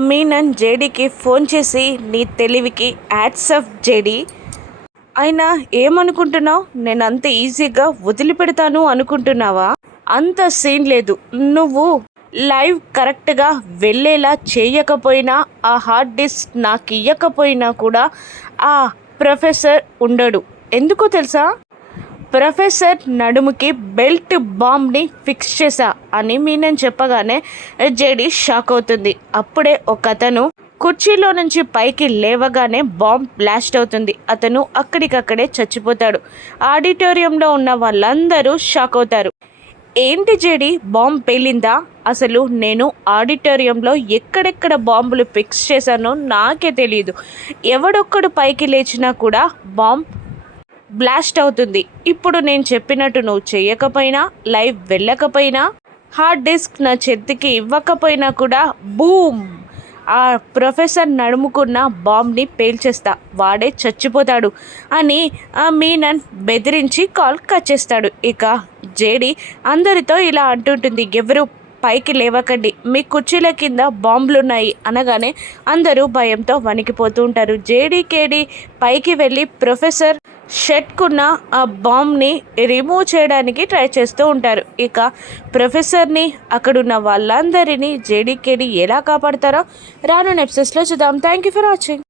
Menon జేడీకి phone చేసి నీ తెలివికి యాడ్సఫ్ జేడీ. అయినా ఏమనుకుంటున్నావు? నేను అంత ఈజీగా వదిలిపెడతాను అనుకుంటున్నావా? అంత సీన్ లేదు. నువ్వు లైవ్ కరెక్ట్గా వెళ్ళేలా చేయకపోయినా ఆ హార్డ్ డిస్క్ నాకు ఇవ్వకపోయినా కూడా ఆ ప్రొఫెసర్ ఉండడు. ఎందుకో తెలుసా? ప్రొఫెసర్ నడుముకి బెల్ట్ బాంబ్ని ఫిక్స్ చేశా అని మీనన్ చెప్పగానే జేడి షాక్ అవుతుంది. అప్పుడే ఒక అతను కుర్చీలో నుంచి పైకి లేవగానే బాంబ్ బ్లాస్ట్ అవుతుంది. అతను అక్కడికక్కడే చచ్చిపోతాడు. ఆడిటోరియంలో ఉన్న వాళ్ళందరూ షాక్ అవుతారు. ఏంటి జేడి బాంబ్ పేలిందా? అసలు నేను ఆడిటోరియంలో ఎక్కడెక్కడ బాంబులు ఫిక్స్ చేశానో నాకే తెలియదు ఎవడొక్కడు పైకి లేచినా కూడా బాంబ్ బ్లాస్ట్ అవుతుంది. ఇప్పుడు నేను చెప్పినట్టు నువ్వు చేయకపోయినా లైవ్ వెళ్ళకపోయినా హార్డ్ డిస్క్ నా చేతికి ఇవ్వకపోయినా కూడా బూమ్! ఆ ప్రొఫెసర్ నడుముకున్న బాంబ్ని పేల్చేస్తా. వాడే చచ్చిపోతాడు అని ఆ మీనన్ బెదిరించి కాల్ కట్ చేస్తాడు. ఇక జేడి అందరితో ఇలా అంటుంటుంది. ఎవరు? పైకి లేవకండి. మీ కుర్చీల కింద బాంబులున్నాయి అనగానే అందరూ భయంతో వణికిపోతూ ఉంటారు. జేడీ కేడీ పైకి వెళ్ళి ప్రొఫెసర్ షెట్కున్న ఆ బాంబ్ని రిమూవ్ చేయడానికి ట్రై చేస్తూ ఉంటారు. ఇక ప్రొఫెసర్ని అక్కడున్న వాళ్ళందరినీ జేడీకేని ఎలా కాపాడతారో రాను నెప్సెస్లో చూద్దాం. Thank you for watching